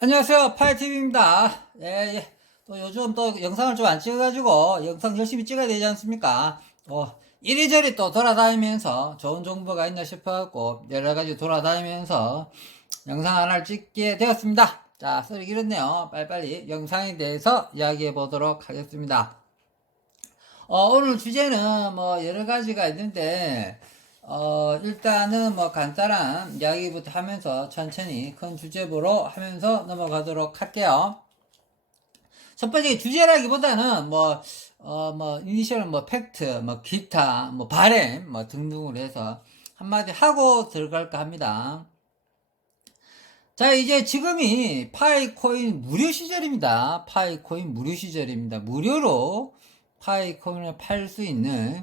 안녕하세요. 파이TV입니다. 예. 또 요즘 또 영상을 좀 안 찍어가지고 영상 열심히 찍어야 되지 않습니까? 이리저리 또 돌아다니면서 좋은 정보가 있나 싶어갖고 여러가지 돌아다니면서 영상 하나를 찍게 되었습니다. 자, 소리 길었네요. 빨리빨리 영상에 대해서 이야기해 보도록 하겠습니다. 오늘 주제는 뭐 여러 가지가 있는데, 일단은 뭐 간단한 이야기부터 하면서 천천히 큰 주제로 하면서 넘어가도록 할게요. 첫 번째 주제라기보다는 이니셜 팩트, 기타, 바램, 등등으로 해서 한마디 하고 들어갈까 합니다. 자, 이제 지금이 파이코인 무료 시절입니다. 파이코인 무료 시절입니다. 무료로 파이코인을 팔 수 있는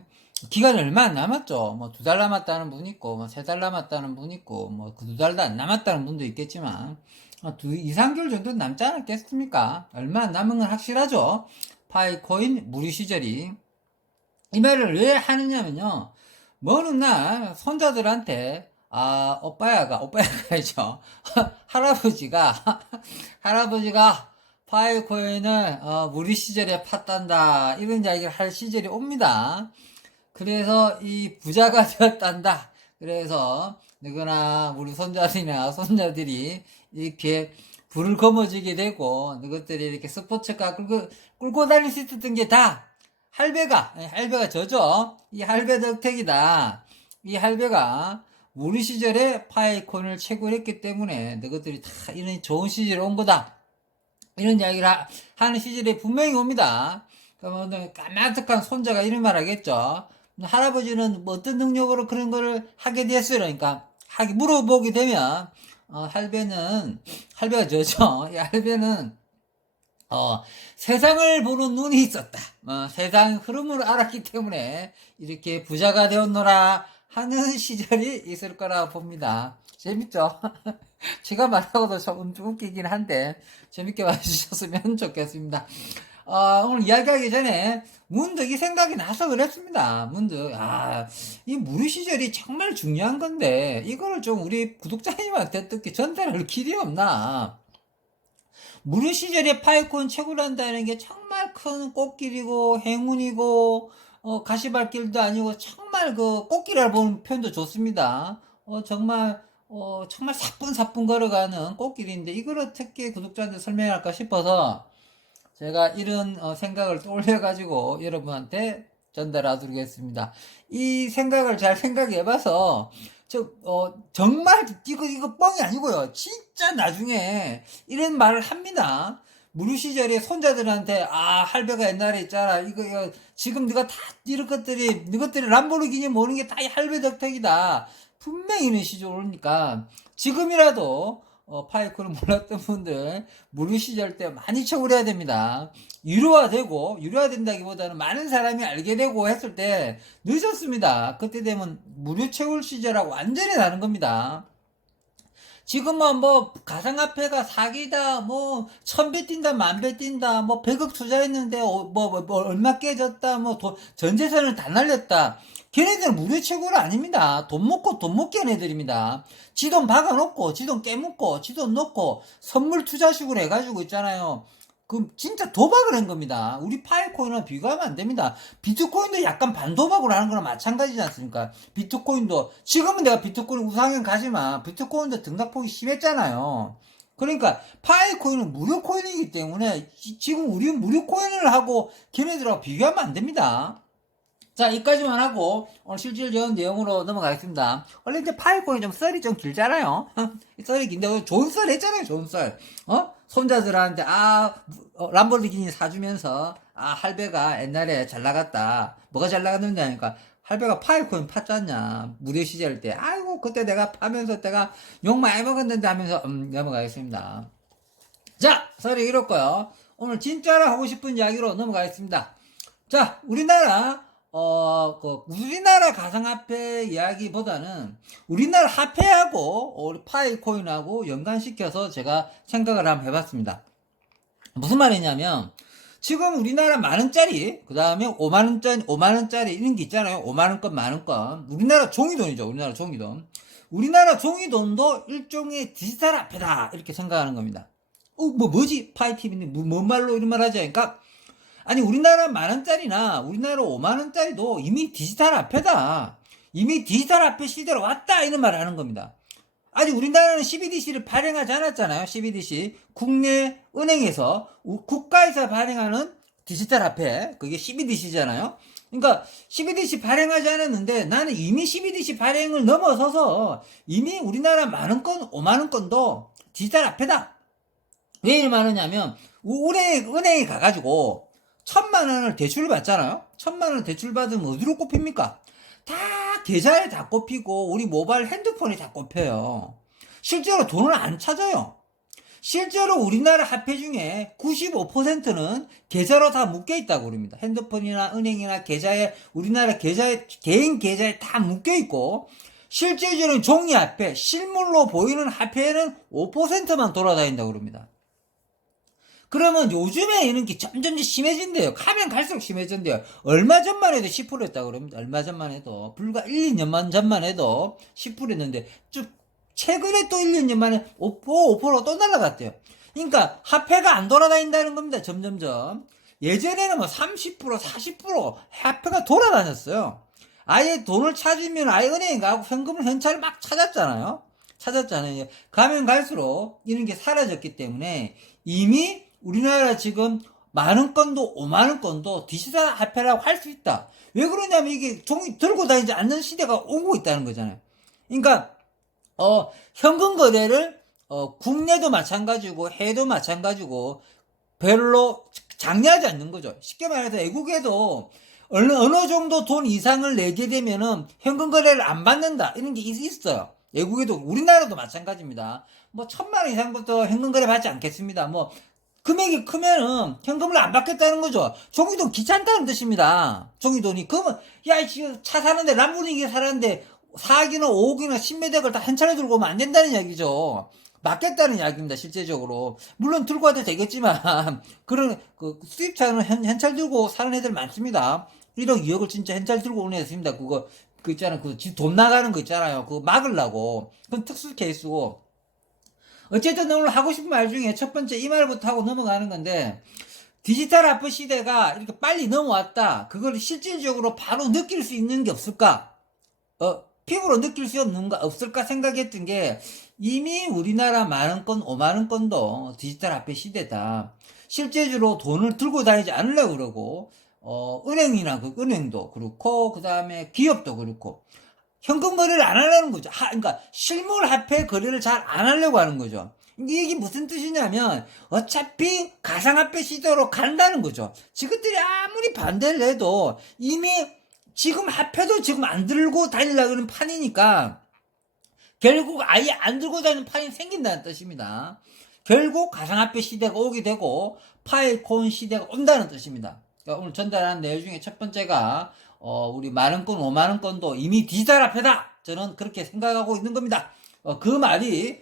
기간이 얼마 안 남았죠. 뭐 2달 남았다는 분 있고, 뭐 3달 남았다는 분 있고, 뭐 2달도 안 남았다는 분도 있겠지만, 2, 3개월 정도 남지 않았겠습니까? 얼마 안 남은 건 확실하죠. 파이코인 무료 시절이. 이 말을 왜 하느냐면요. 먼 훗날 손자들한테 오빠야가 죠 할아버지가 파이코인을 무료 시절에 팠단다 이런 이야기를 할 시절이 옵니다. 그래서 이 부자가 되었단다. 그래서 누구나 우리 손자들이나 손자들이 이렇게 불을 거머쥐게 되고 너것들이 이렇게 스포츠카 끌고 다닐 수 있었던 게 다 할배가 저죠. 이 할배 덕택이다. 이 할배가 우리 시절에 파이콘을 채굴했기 때문에 너희들이 다 이런 좋은 시절에 온 거다. 이런 이야기를 하는 시절에 분명히 옵니다. 그러면 까마득한 손자가 이런 말 하겠죠. 할아버지는 뭐 어떤 능력으로 그런 거를 하게 됐어요. 그러니까 물어보게 되면 할배가 저죠. 이 할배는 세상을 보는 눈이 있었다. 세상 흐름을 알았기 때문에 이렇게 부자가 되었노라 하는 시절이 있을 거라 봅니다. 재밌죠? 제가 말하고도 좀 웃기긴 한데 재밌게 봐주셨으면 좋겠습니다. 오늘 이야기하기 전에 문득 이 생각이 나서 그랬습니다. 문득 이 무료 시절이 정말 중요한 건데 이거를 좀 우리 구독자님한테 어떻게 전달할 길이 없나? 무료 시절에 파이콘 채굴 한다는 게 정말 큰 꽃길이고 행운이고 가시밭길도 아니고 정말 그 꽃길을 보는 표현도 좋습니다. 정말 사뿐사뿐 걸어가는 꽃길인데 이걸 어떻게 구독자한테 설명할까 싶어서 제가 이런 생각을 떠올려가지고 여러분한테 전달하도록 하겠습니다. 이 생각을 잘 생각해봐서 정말 이거 뻥이 아니고요. 진짜 나중에 이런 말을 합니다. 무료 시절에 손자들한테 할배가 옛날에 있잖아. 이거 지금 네가 다 이런 것들이 람보르기니 모르는 게 다 이 할배 덕택이다. 분명히 이런 시절 오니까 지금이라도 파이콘을 몰랐던 분들 무료 시절 때 많이 채굴해야 됩니다. 유료화된다기보다는 많은 사람이 알게 되고 했을 때 늦었습니다. 그때 되면 무료 채굴 시절하고 완전히 다른 겁니다. 지금은 뭐 가상화폐가 사기다, 뭐 1000배 뛴다, 10,000배 뛴다, 뭐 100억 투자했는데 얼마 깨졌다, 전 재산을 다 날렸다. 걔네들은 무료 채굴 아닙니다. 돈 먹기 하는 애들입니다. 지 돈 박아놓고, 지 돈 깨먹고, 지 돈 넣고 선물 투자식으로 해가지고 있잖아요. 그 진짜 도박을 한 겁니다. 우리 파이코인은 비교하면 안 됩니다. 비트코인도 약간 반도박으로 하는 거랑 마찬가지지 않습니까? 비트코인도 지금은 내가 비트코인 우상향 가지만 비트코인도 등락폭이 심했잖아요. 그러니까 파이코인은 무료 코인이기 때문에 지금 우리 무료 코인을 하고 걔네들하고 비교하면 안 됩니다. 자, 여기까지만 하고 오늘 실질적인 내용으로 넘어가겠습니다. 원래 이제 파이콘이 썰이 좀 길잖아요. 썰이 긴데 좋은 썰 했잖아요. 좋은 썰. 손자들한테 람보르기니 사주면서 할배가 옛날에 잘 나갔다. 뭐가 잘 나갔는지 아니까 할배가 파이콘 팠잖냐. 무료 시절 때. 아이고 그때 내가 파면서 내가 욕 많이 먹었는데 하면서 넘어가겠습니다. 자, 썰이 이렇고요. 오늘 진짜로 하고 싶은 이야기로 넘어가겠습니다. 자, 우리나라 가상화폐 이야기보다는 우리나라 화폐하고 우리 파이코인하고 연관시켜서 제가 생각을 한번 해봤습니다. 무슨 말이냐면 지금 우리나라 만원짜리 그 다음에 5만원짜리 이런 게 있잖아요. 5만원권 만원권 우리나라 종이돈이죠. 우리나라 종이돈도 일종의 디지털 화폐다 이렇게 생각하는 겁니다. 뭐지? 파이TV는 뭔 말로 이런 말 하지? 그러니까, 아니, 우리나라 만 원짜리나 우리나라 5만 원짜리도 이미 디지털 화폐다. 이미 디지털 화폐 시대로 왔다. 이런 말을 하는 겁니다. 아직 우리나라는 CBDC를 발행하지 않았잖아요. CBDC. 국내 은행에서, 국가에서 발행하는 디지털 화폐. 그게 CBDC잖아요. 그러니까 CBDC 발행하지 않았는데 나는 이미 CBDC 발행을 넘어서서 이미 우리나라 만원 건, 5만 원 건도 디지털 화폐다. 왜 이렇게 말하냐면 은행에 가가지고 1,000만 원을 대출을 받잖아요. 1,000만 원 대출 받으면 어디로 꼽힙니까? 다 계좌에 다 꼽히고 우리 모바일 핸드폰이 다 꼽혀요. 실제로 돈을 안 찾아요. 실제로 우리나라 화폐 중에 95%는 계좌로 다 묶여 있다고 그럽니다. 핸드폰이나 은행이나 계좌에, 우리나라 계좌에, 개인 계좌에 다 묶여 있고, 실제적으로는 종이 화폐, 실물로 보이는 화폐는 5%만 돌아다닌다고 그럽니다. 그러면 요즘에 이런 게 점점 심해진대요. 가면 갈수록 심해진대요. 얼마 전만 해도 10%였다고 그럽니다. 얼마 전만 해도. 불과 1, 2년만 전만 해도 10%였는데, 쭉 최근에 또 1, 2년 만에 5%또 날라갔대요. 그러니까 화폐가 안 돌아다닌다는 겁니다. 점점점. 예전에는 뭐 30%, 40% 화폐가 돌아다녔어요. 아예 돈을 찾으면 아예 은행에 가고 현금을 현찰을 막 찾았잖아요. 가면 갈수록 이런 게 사라졌기 때문에 이미 우리나라 지금 만원 건도 5만원 건도 디지털 화폐라고 할 수 있다. 왜 그러냐면 이게 종이 들고 다니지 않는 시대가 오고 있다는 거잖아요. 그러니까 현금 거래를, 국내도 마찬가지고, 해외도 마찬가지고, 별로 장려하지 않는 거죠. 쉽게 말해서 외국에도 어느 정도 돈 이상을 내게 되면은 현금 거래를 안 받는다. 이런 게 있어요. 외국에도, 우리나라도 마찬가지입니다. 뭐, 1,000만 원 이상부터 현금 거래 받지 않겠습니다. 뭐, 금액이 크면은 현금을 안 받겠다는 거죠. 종이돈 귀찮다는 뜻입니다. 종이돈이. 그러면, 야, 지금 차 사는데, 람보르기니 사는데, 4억이나 5억이나 10매덕을 다 한 차례 들고 오면 안 된다는 이야기죠. 맞겠다는 이야기입니다, 실제적으로. 물론 들고 와도 되겠지만, 그런, 수입차는 현찰 들고 사는 애들 많습니다. 1억, 2억을 진짜 현찰 들고 오는 애들 있습니다. 그 있잖아요. 돈 나가는 거 있잖아요. 그거 막으려고. 그건 특수 케이스고. 어쨌든 오늘 하고 싶은 말 중에 첫 번째 이 말부터 하고 넘어가는 건데, 디지털 화폐 시대가 이렇게 빨리 넘어왔다. 그걸 실질적으로 바로 느낄 수 있는 게 없을까? 피부로 느낄 수 없을까 생각했던 게, 이미 우리나라 만원권, 5만원권도 디지털 화폐 시대다. 실제적으로 돈을 들고 다니지 않으려고 그러고, 은행이나 은행도 그렇고, 그 다음에 기업도 그렇고, 현금 거래를 안 하려는 거죠. 그러니까 실물 화폐 거래를 잘 안 하려고 하는 거죠. 이게 무슨 뜻이냐면 어차피 가상화폐 시대로 간다는 거죠. 지그들이 아무리 반대를 해도 이미 지금 화폐도 지금 안 들고 다니려고 하는 판이니까 결국 아예 안 들고 다니는 판이 생긴다는 뜻입니다. 결국 가상화폐 시대가 오게 되고 파일콘 시대가 온다는 뜻입니다. 그러니까 오늘 전달하는 내용 중에 첫 번째가 우리 만원권, 5만원권도 이미 디지털 화폐다. 저는 그렇게 생각하고 있는 겁니다. 그 말이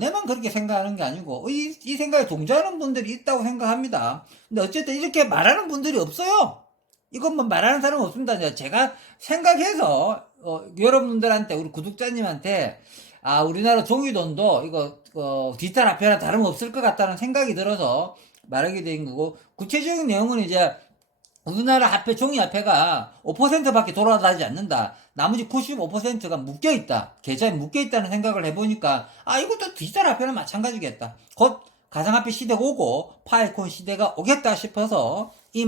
내만 그렇게 생각하는 게 아니고 이 생각에 동조하는 분들이 있다고 생각합니다. 근데 어쨌든 이렇게 말하는 분들이 없어요. 이건 뭐 말하는 사람 없습니다. 제가 생각해서 여러분들한테, 우리 구독자님한테, 우리나라 종이돈도 이거 디지털 화폐나 다름없을 것 같다는 생각이 들어서 말하게 된 거고, 구체적인 내용은 이제 우리나라 화폐, 종이 화폐가 5%밖에 돌아다니지 않는다. 나머지 95%가 묶여있다. 계좌에 묶여있다는 생각을 해보니까, 이것도 디지털 화폐는 마찬가지겠다. 곧 가상화폐 시대가 오고, 파일콘 시대가 오겠다 싶어서, 이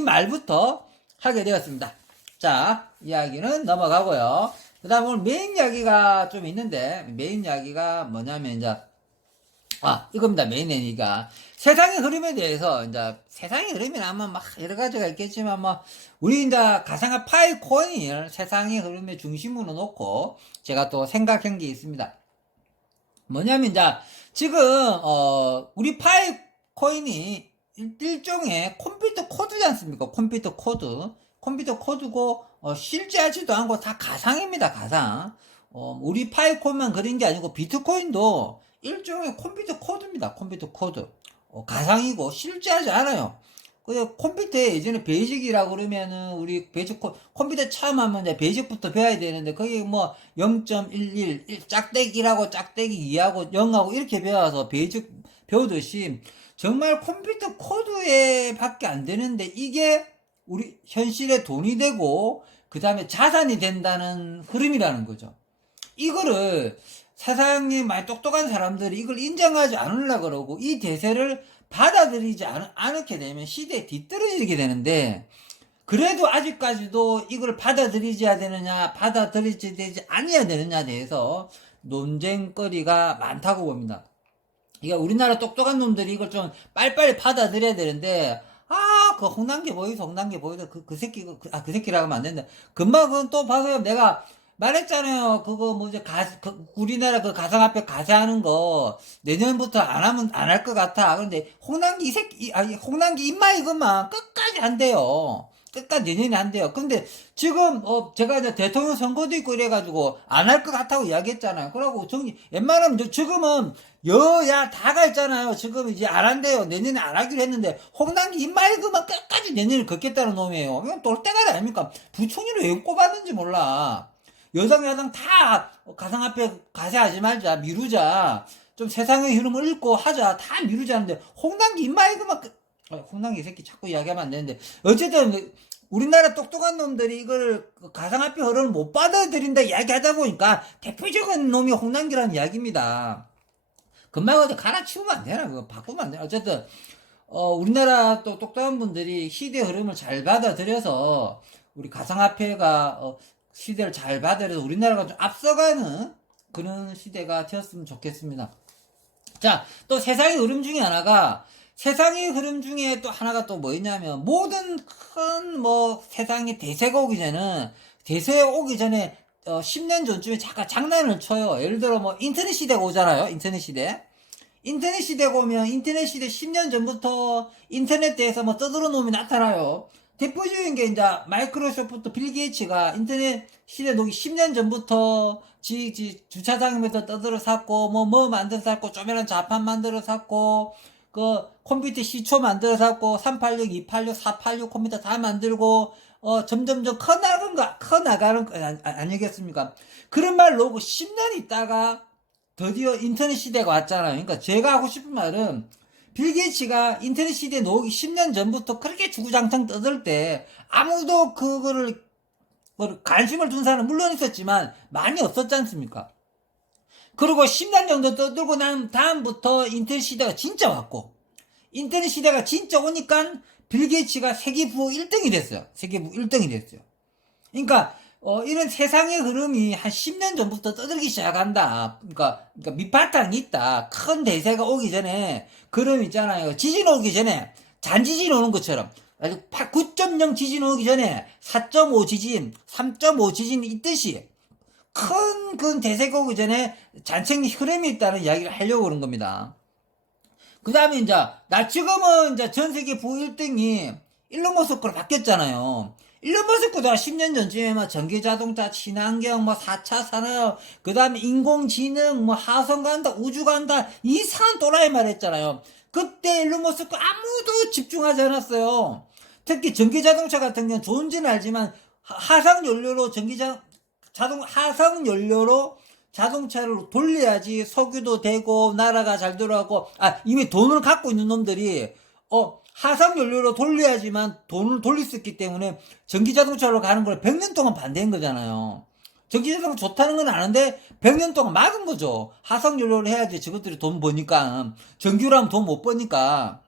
말부터 하게 되었습니다. 자, 이야기는 넘어가고요. 그 다음 오늘 메인 이야기가 좀 있는데, 메인 이야기가 뭐냐면, 이제, 이겁니다. 메인 이야기가. 세상의 흐름에 대해서, 이제, 세상의 흐름이 아마 막 여러 가지가 있겠지만, 우리 이제 가상화 파일코인을 세상의 흐름의 중심으로 놓고, 제가 또 생각한 게 있습니다. 뭐냐면, 이제, 지금, 우리 파일코인이 일종의 컴퓨터 코드지 않습니까? 컴퓨터 코드고, 실제하지도 않고 다 가상입니다, 가상. 우리 파일코인만 그린 게 아니고, 비트코인도 일종의 컴퓨터 코드입니다, 컴퓨터 코드. 가상이고, 실제하지 않아요. 컴퓨터에 예전에 베이직이라고 그러면은, 우리 컴퓨터 처음 하면 이제 베이직부터 배워야 되는데, 거기 뭐, 0.11, 짝대기라고 짝대기 2하고 0하고 이렇게 배워서 베이직 배우듯이 정말 컴퓨터 코드에 밖에 안 되는데 이게 우리 현실의 돈이 되고 그 다음에 자산이 된다는 흐름이라는 거죠. 이거를 세상에 많이 똑똑한 사람들이 이걸 인정하지 않으려고 그러고 이 대세를 받아들이지 않게 되면 시대에 뒤떨어지게 되는데, 그래도 아직까지도 이걸 받아들이셔야 되느냐 받아들이지 되지 아니어야 되느냐에 대해서 논쟁거리가 많다고 봅니다. 그러니까 우리나라 똑똑한 놈들이 이걸 좀 빨리빨리 받아들여야 되는데, 그 홍단기 보이소, 홍단기 보이소, 그 새끼, 그 새끼라고 하면 안 된다. 금방 그건 또 봐서요. 내가 말했잖아요. 그거 뭐지, 우리나라 그 가상화폐 가세하는 거 내년부터 안 하면 안 할 것 같아. 그런데 홍단기 이 새끼, 홍단기 입만 이것만 끝까지 한대요. 끝까지 내년에 한대요. 근데 지금 제가 이제 대통령 선거도 있고 이래가지고 안 할 것 같다고 이야기했잖아요. 그러고 웬만하면 지금은 여야 다가 있잖아요. 지금 이제 안 한대요. 내년에 안 하기로 했는데 홍단기 입말그만 끝까지 내년에 걷겠다는 놈이에요. 이건 똘대가리 아닙니까? 부총리를 왜 꼽았는지 몰라. 여당 야당 다 가상화폐 가세하지 말자, 미루자, 좀 세상의 흐름을 읽고 하자, 다 미루자는데 홍단기 입말그만 홍단기 새끼 자꾸 이야기하면 안 되는데, 어쨌든 우리나라 똑똑한 놈들이 이걸 가상화폐 흐름을 못 받아들인다 이야기하다 보니까 대표적인 놈이 홍단기라는 이야기입니다. 금방 어디 갈아치우면 안 되나? 그거 바꾸면 안 되나? 어쨌든 우리나라 또 똑똑한 분들이 시대 흐름을 잘 받아들여서 우리 가상화폐가 시대를 잘 받아들여서 우리나라가 좀 앞서가는 그런 시대가 되었으면 좋겠습니다. 자, 또 세상의 흐름 중에 하나가, 세상의 흐름 중에 또 하나가 또 뭐 있냐면, 모든 큰 세상의 대세가 오기 전에, 대세 오기 전에 10년 전쯤에 잠깐 장난을 쳐요. 예를 들어 인터넷 시대가 오잖아요. 인터넷 시대. 인터넷 시대가 오면 인터넷 시대 10년 전부터 인터넷대에서 떠들어 놈이 나타나요. 대표적인 게 이제 마이크로소프트 빌 게이츠가 인터넷 시대 녹이 10년 전부터 주차장에서 떠들어 샀고 뭐 만들어 샀고 조그만한 자판 만들어 샀고 그 컴퓨터 시초 만들어 샀고 386, 286, 486 컴퓨터 다 만들고 점점점 커나가는 거 아니겠습니까? 그런 말로 오고 10년 있다가 드디어 인터넷 시대가 왔잖아요. 그러니까 제가 하고 싶은 말은, 빌 게이츠가 인터넷 시대에 오기 10년 전부터 그렇게 주구장창 떠들 때 아무도 그거를 관심을 둔 사람은 물론 있었지만 많이 없었지 않습니까? 그리고 10년 정도 떠들고 난 다음부터 인터넷 시대가 진짜 왔고, 인터넷 시대가 진짜 오니까 빌 게이츠가 세계부호 1등이 됐어요. 세계부호 1등이 됐어요. 그러니까 이런 세상의 흐름이 한 10년 전부터 떠들기 시작한다. 그러니까 밑바탕이 있다. 큰 대세가 오기 전에, 그럼 있잖아요. 지진 오기 전에, 잔지진 오는 것처럼, 아주 9.0 지진 오기 전에 4.5 지진, 3.5 지진이 있듯이, 큰 대세가 오기 전에 잔챙이 흐름이 있다는 이야기를 하려고 그런 겁니다. 그 다음에 지금은 전 세계 부호 1등이 일론 머스크로 바뀌었잖아요. 일론 머스크도 10년 전쯤에 전기자동차, 친환경, 4차 산업, 그 다음에 인공지능, 하성 간다, 우주 간다, 이상한 또라이 말 했잖아요. 그때 일론 머스크 아무도 집중하지 않았어요. 특히 전기자동차 같은 경우는 좋은지는 알지만, 하상연료로 하상연료로 자동차를 돌려야지 석유도 되고 나라가 잘 돌아가고, 이미 돈을 갖고 있는 놈들이 하상연료로 돌려야지만 돈을 돌릴 수 있기 때문에 전기자동차로 가는 걸 100년 동안 반대한 거잖아요. 전기자동차 좋다는 건 아는데 100년 동안 막은 거죠. 하상연료를 해야지 저것들이 돈 버니까. 전기로 하면 돈 못 버니까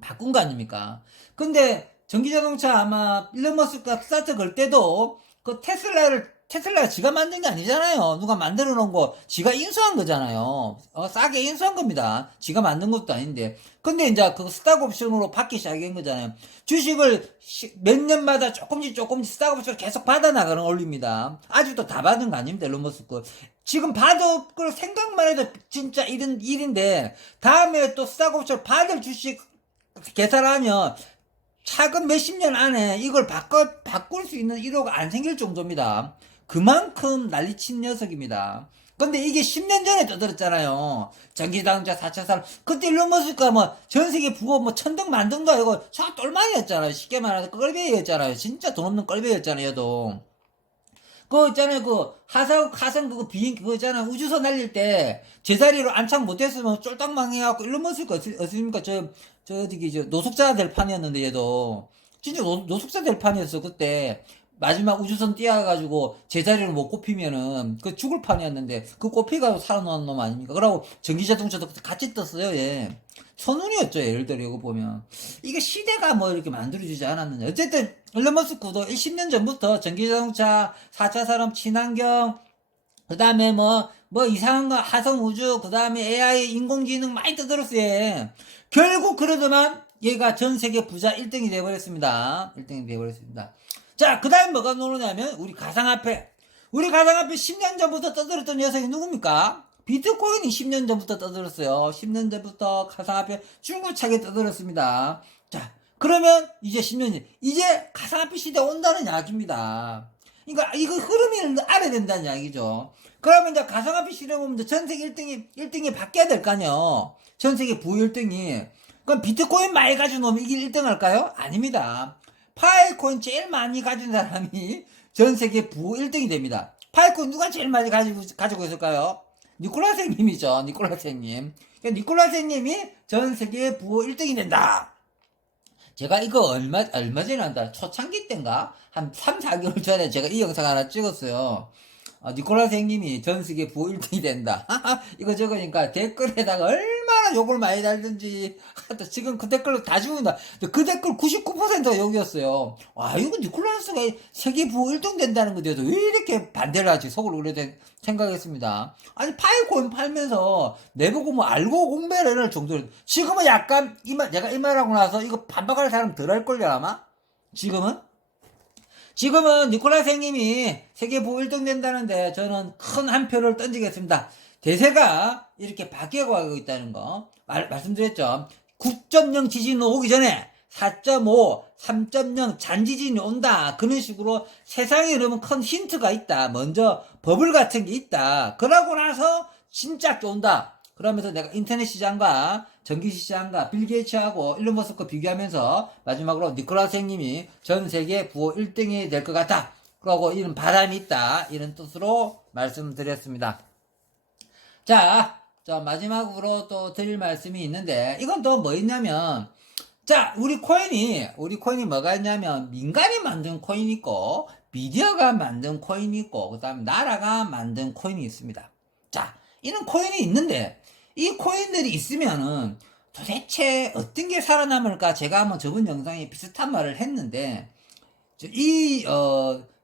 바꾼 거 아닙니까? 근데 전기자동차 아마 일론 머스크가 스타트 걸 때도 그 테슬라가 지가 만든 게 아니잖아요. 누가 만들어 놓은 거 지가 인수한 거잖아요. 싸게 인수한 겁니다. 지가 만든 것도 아닌데. 근데 이제 그 스탁 옵션으로 받기 시작한 거잖아요. 주식을 몇 년마다 조금씩 스탁 옵션을 계속 받아나가는 원리입니다. 아직도 다 받은 거 아닙니다. 일론 머스크. 지금 받을 걸 생각만 해도 진짜 일인데, 다음에 또 스탁 옵션 받을 주식 계산하면 차근 몇십 년 안에 이걸 바꿀 수 있는 1호가 안 생길 정도입니다. 그만큼 난리친 녀석입니다. 근데 이게 10년 전에 떠들었잖아요. 전기자동차 4차 산업. 그때 일론 머스크가 전세계 부호 천등 만등도 아니고 저 똘망이였잖아요. 쉽게 말해서 껄배였잖아요. 진짜 돈 없는 껄배였잖아요. 얘도. 그거 있잖아요. 그 화성 그거 비행 그거 있잖아요. 우주선 날릴 때 제자리로 안착 못했으면 쫄딱 망해갖고 일론 머스크 어떻습니까? 저기 저 노숙자 될 판이었는데 얘도 진짜 노숙자 될 판이었어 그때. 마지막 우주선 띄어가지고 제자리를 못 꼽히면은 그 죽을 판이었는데 그 꼽히가지고 살아남은 놈 아닙니까? 그러고 전기자동차도 같이 떴어요. 얘 선운이었죠. 예를 들어 이거 보면 이게 시대가 뭐 이렇게 만들어지지 않았느냐. 어쨌든 일론 머스크도 10년 전부터 전기자동차, 4차 산업, 친환경, 그 다음에 뭐 이상한 거 화성 우주, 그 다음에 AI 인공지능 많이 떠들었어요. 얘. 결국 그러더만 얘가 전 세계 부자 1등이 돼버렸습니다. 1등이 돼버렸습니다. 자, 그 다음 뭐가 나오냐면 우리 가상화폐. 우리 가상화폐 10년 전부터 떠들었던 녀석이 누굽니까? 비트코인이 10년 전부터 떠들었어요. 10년 전부터 가상화폐 줄기차게 떠들었습니다. 자, 그러면 이제 10년 전, 이제 가상화폐 시대 온다는 이야기입니다. 그러니까 이거 흐름을 알아야 된다는 이야기죠. 그러면 이제 가상화폐 시대 보면 전 세계 1등이 바뀌어야 될 거 아니에요. 전 세계 부유 1등이. 그럼 비트코인 많이 가지고 놓으면 이게 1등 할까요? 아닙니다. 파이코인 제일 많이 가진 사람이 전 세계 부호 1등이 됩니다. 파이코인 누가 제일 많이 가지고 있을까요? 니콜라스님이죠. 니콜라스님. 그러니까 니콜라스님이 전 세계 부호 1등이 된다. 제가 이거 얼마 전에 한다. 초창기 때인가? 한 3, 4개월 전에 제가 이 영상 하나 찍었어요. 니콜라스 형님이 전 세계 부호 1등이 된다. 이거 적으니까 댓글에다가 얼마나 욕을 많이 달든지. 지금 그 댓글로 다 지운다. 그 댓글 99%가 욕이었어요. 와, 이거 니콜라스가 세계 부호 1등 된다는 거에도 왜 이렇게 반대를 하지? 속을 오래 생각했습니다. 아니, 파이코인 팔면서 내보고 뭐 알고 공부를 할 정도로. 지금은 약간, 내가 이 말하고 나서 이거 반박할 사람 덜 할걸요, 아마? 지금은 니콜라스 형님이 세계 부호 1등 된다는데 저는 큰 한 표를 던지겠습니다. 대세가 이렇게 바뀌어가고 있다는 거 말씀드렸죠. 9.0 지진이 오기 전에 4.5, 3.0 잔지진이 온다. 그런 식으로 세상에 여러분 큰 힌트가 있다. 먼저 버블 같은 게 있다. 그러고 나서 진짜 온다. 그러면서 내가 인터넷 시장과 전기 시장과 빌 게이츠하고 일론 머스크 비교하면서 마지막으로 니콜라스 형님이 전 세계 부호 1등이 될 것 같다. 그러고 이런 바람이 있다. 이런 뜻으로 말씀드렸습니다. 자, 마지막으로 또 드릴 말씀이 있는데 이건 또 뭐 있냐면 자, 우리 코인이 뭐가 있냐면 민간이 만든 코인이 있고 미디어가 만든 코인이 있고 그다음에 나라가 만든 코인이 있습니다. 자, 이런 코인이 있는데 이 코인들이 있으면은 도대체 어떤 게 살아남을까? 제가 한번 저번 영상에 비슷한 말을 했는데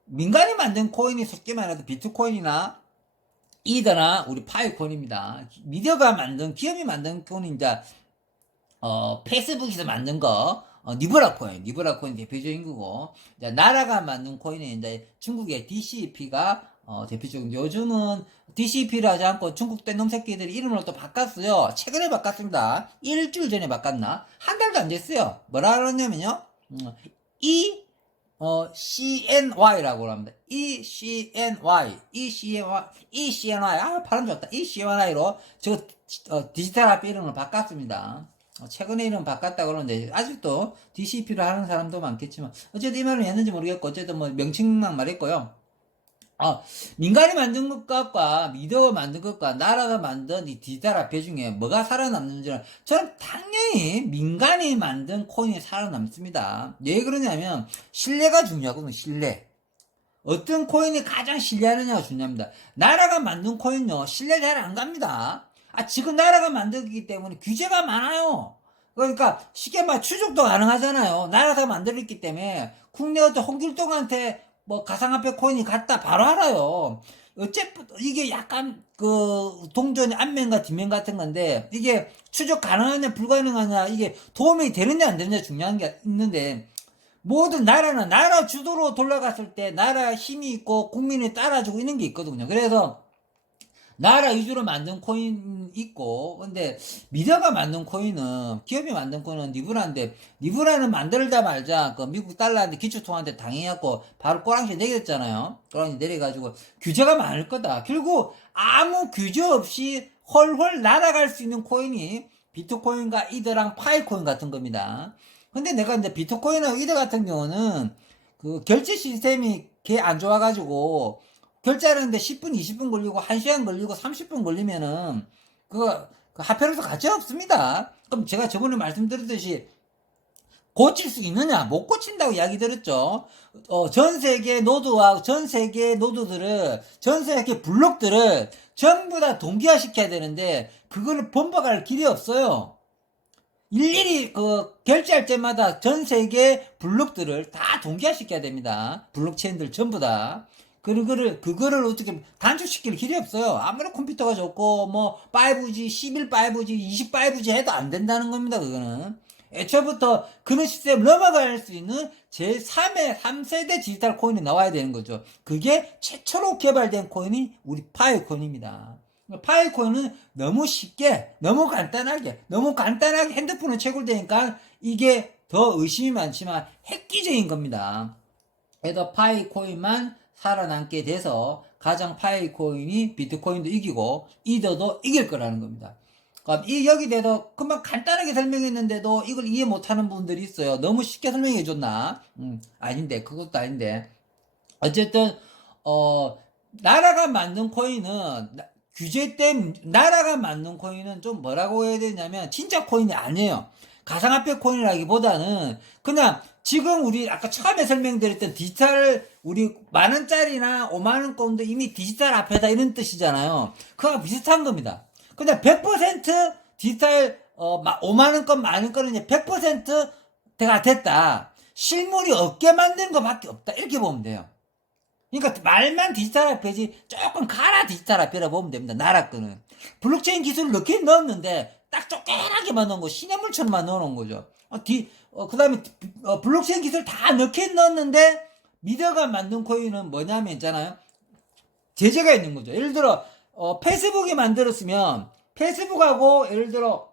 민간이 만든 코인이 쉽게 말해서 비트코인이나 이더나 우리 파이코인입니다. 미디어가 만든 기업이 만든 코인이 이제 페이스북에서 만든 거 니브라 코인 대표적인 거고 이제 나라가 만든 코인은 이제 중국의 DCP가 대표적인 요즘은 DCP를 하지 않고 중국 뗀 놈새끼들이 이름을 또 바꿨어요. 최근에 바꿨습니다. 일주일 전에 바꿨나? 한 달도 안 됐어요. 뭐라 그러냐면요. CNY라고 합니다. ECNY. 발음 좋다. ECNY로 디지털 화폐 이름을 바꿨습니다. 최근에 이름 바꿨다 그러는데 아직도 DCP를 하는 사람도 많겠지만 어쨌든 이 말은 했는지 모르겠고 어쨌든 뭐 명칭만 말했고요. 민간이 만든 것과 미디어가 만든 것과 나라가 만든 이 디지털 화폐 중에 뭐가 살아남는지는 저는 당연히 민간이 만든 코인이 살아남습니다. 왜 그러냐면 신뢰가 중요하거든요. 신뢰. 어떤 코인이 가장 신뢰하느냐가 중요합니다. 나라가 만든 코인요 신뢰 잘 안 갑니다. 지금 나라가 만들기 때문에 규제가 많아요. 그러니까 쉽게 말 추적도 가능하잖아요. 나라가 만들었기 때문에 국내 어떤 홍길동한테 뭐 가상화폐 코인이 갔다 바로 알아요. 어쨌든 이게 약간 그 동전의 앞면과 뒷면 같은 건데 이게 추적 가능하냐 불가능하냐 이게 도움이 되느냐 안 되느냐 중요한 게 있는데 모든 나라는 나라 주도로 돌아갔을 때 나라 힘이 있고 국민이 따라주고 있는 게 있거든요. 그래서 나라 위주로 만든 코인 있고 근데 미디어가 만든 코인은 기업이 만든 코인은 리브라인데 리브라는 만들다 말자 그 미국 달러한테 기초통화한테 당해갖고 바로 꼬랑지 내렸잖아요. 꼬랑지 내려가지고 규제가 많을 거다. 결국 아무 규제 없이 헐헐 날아갈 수 있는 코인이 비트코인과 이더랑 파이코인 같은 겁니다. 근데 내가 이제 비트코인하고 이더 같은 경우는 그 결제 시스템이 개 안 좋아가지고 결제하는데 10분, 20분 걸리고 1시간 걸리고 30분 걸리면은 그거 화폐로서 가치가 없습니다. 그럼 제가 저번에 말씀드렸듯이 고칠 수 있느냐? 못 고친다고 이야기 드렸죠. 전 세계 노드와 전 세계 노드들을, 전 세계 블록들을 전부 다 동기화 시켜야 되는데, 그거를 번복할 길이 없어요. 일일이 결제할 때마다 전 세계 블록들을 다 동기화 시켜야 됩니다. 블록체인들 전부 다. 그거를 어떻게 단축시킬 길이 없어요. 아무리 컴퓨터가 좋고, 5G, 11 5G, 20 5G 해도 안 된다는 겁니다, 그거는. 애초부터 그런 시스템을 넘어갈 수 있는 제3의 3세대 디지털 코인이 나와야 되는 거죠. 그게 최초로 개발된 코인이 우리 파이코인입니다. 파이코인은 너무 쉽게, 너무 간단하게 핸드폰을 채굴되니까 이게 더 의심이 많지만 획기적인 겁니다. 그래서 파이코인만 살아남게 돼서 가장 파이코인이 비트코인도 이기고 이더도 이길 거라는 겁니다. 여기대도 금방 간단하게 설명했는데도 이걸 이해 못하는 분들이 있어요. 너무 쉽게 설명해줬나? 아닌데, 그것도 아닌데. 어쨌든 나라가 만든 코인은 규제 때문에, 나라가 만든 코인은 좀 뭐라고 해야 되냐면 진짜 코인이 아니에요. 가상화폐 코인이라기보다는 그냥 지금 우리 아까 처음에 설명드렸던 디지털, 우리 만원짜리나 5만원 코인도 이미 디지털 화폐다 이런 뜻이잖아요. 그거랑 비슷한 겁니다. 그냥 100% 디지털 5만원권 만원권은 이제 100%가 됐다. 실물이 없게 만드는 것밖에 없다. 이렇게 보면 돼요. 그러니까 말만 디지털 화폐지 조금 갈아 디지털 화폐라 보면 됩니다. 나라 거는. 블록체인 기술을 넣긴 넣었는데 딱 쪼개나게만 넣은 거, 신현물처럼만 넣어놓은 거죠. 그 다음에 블록체인 기술 다 넣긴 넣었는데 미더가 만든 코인은 뭐냐면 있잖아요. 제재가 있는 거죠. 예를 들어 페이스북이 만들었으면 페이스북하고 예를 들어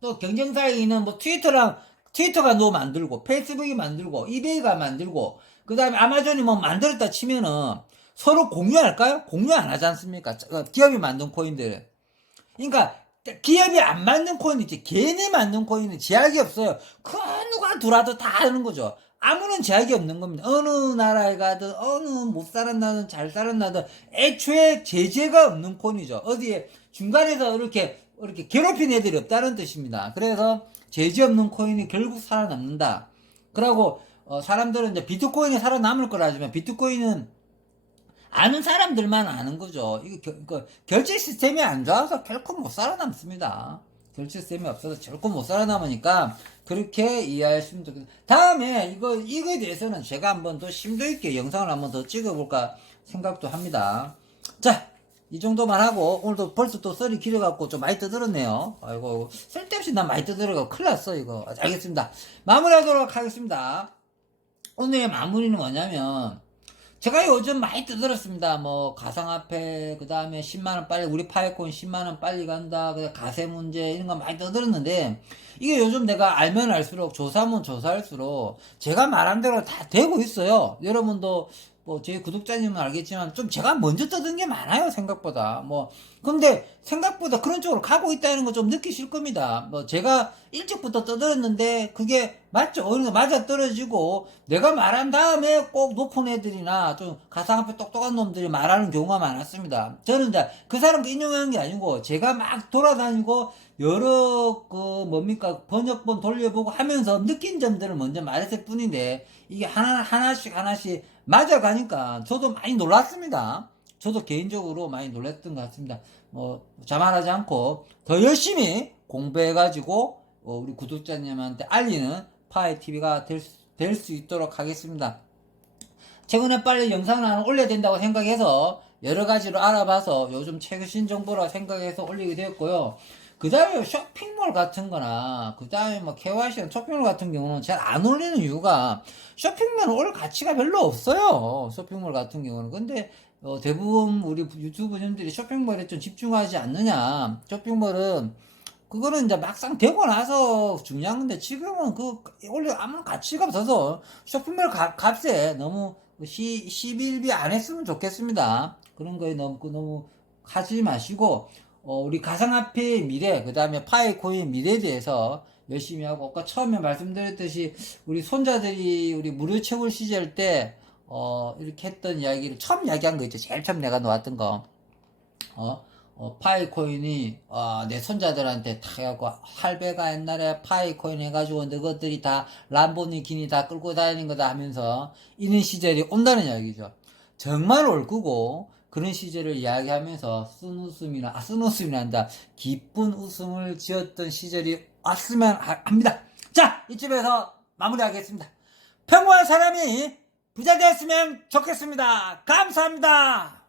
또 경쟁사에 있는 트위터가 너 만들고 페이스북이 만들고 이베이가 만들고 그 다음에 아마존이 만들었다 치면은 서로 공유할까요? 공유 안 하지 않습니까? 기업이 만든 코인들. 그러니까 기업이 안 만든 코인이지 개인이 만든 코인은 제약이 없어요. 그 누가 들어와도 다 하는 거죠. 아무런 제약이 없는 겁니다. 어느 나라에 가든 어느 못 살았나든 잘 살았나든 애초에 제재가 없는 코인이죠. 어디에 중간에서 이렇게 괴롭힌 애들이 없다는 뜻입니다. 그래서 제재 없는 코인이 결국 살아남는다. 그러고 사람들은 이제 비트코인이 살아남을 거라 하지만 비트코인은 아는 사람들만 아는 거죠. 결제 시스템이 안 좋아서 결코 못 살아남습니다. 결제 시스템이 없어서 결코 못 살아남으니까 그렇게 이해하시면 좋겠습니다. 다음에 이거에 대해서는 제가 한번 더 심도 있게 영상을 한번 더 찍어볼까 생각도 합니다. 자, 이 정도만 하고 오늘도 벌써 또 썰이 길어갖고 좀 많이 떠들었네요. 아이고, 쓸데없이 난 많이 떠들어가 큰일 났어 이거. 알겠습니다. 마무리하도록 하겠습니다. 오늘의 마무리는 뭐냐면 제가 요즘 많이 떠들었습니다. 가상화폐, 그 다음에 10만원 빨리, 우리 파이코인 10만원 빨리 간다, 가세 문제, 이런 거 많이 떠들었는데, 이게 요즘 내가 알면 알수록, 조사하면 조사할수록, 제가 말한 대로 다 되고 있어요. 여러분도, 제 구독자님은 알겠지만, 좀 제가 먼저 떠든 게 많아요, 생각보다. 근데, 생각보다 그런 쪽으로 가고 있다는 거 좀 느끼실 겁니다. 제가 일찍부터 떠들었는데, 그게 맞죠? 어느 맞아 떨어지고, 내가 말한 다음에 꼭 높은 애들이나 좀 가상화폐 똑똑한 놈들이 말하는 경우가 많았습니다. 저는 이제 그 사람 인용하는 게 아니고, 제가 막 돌아다니고, 여러, 번역본 돌려보고 하면서 느낀 점들을 먼저 말했을 뿐인데, 이게 하나씩 맞아가니까 저도 많이 놀랐습니다. 저도 개인적으로 많이 놀랐던 것 같습니다. 자만하지 않고 더 열심히 공부해가지고 우리 구독자님한테 알리는 파이TV가 될 수 있도록 하겠습니다. 최근에 빨리 영상을 하나 올려야 된다고 생각해서 여러 가지로 알아봐서 요즘 최신 정보라 생각해서 올리게 되었고요. 그 다음에 쇼핑몰 같은 거나, 그 다음에 KYC나 쇼핑몰 같은 경우는 잘 안 올리는 이유가, 쇼핑몰은 올 가치가 별로 없어요. 쇼핑몰 같은 경우는. 근데, 대부분 우리 유튜브님들이 쇼핑몰에 좀 집중하지 않느냐. 쇼핑몰은, 그거는 이제 막상 되고 나서 중요한 건데, 지금은 원래 아무 가치가 없어서, 쇼핑몰 값에 너무 시빌비 안 했으면 좋겠습니다. 그런 거에 너무 하지 마시고, 우리 가상화폐의 미래, 그 다음에 파이코인 미래에 대해서 열심히 하고, 아까 처음에 말씀드렸듯이, 우리 손자들이 우리 무료 채굴 시절 때, 이렇게 했던 이야기를 처음 이야기한 거 있죠. 제일 처음 내가 놓았던 거. 파이코인이, 내 손자들한테 다 해갖고, 할배가 옛날에 파이코인 해가지고, 너것들이 다, 람보르기니 다 끌고 다니는 거다 하면서, 이런 시절이 온다는 이야기죠. 정말 올 거고, 그런 시절을 이야기하면서, 쓴 웃음이나 한다. 기쁜 웃음을 지었던 시절이 왔으면 합니다. 자, 이쯤에서 마무리하겠습니다. 평범한 사람이 부자 되었으면 좋겠습니다. 감사합니다.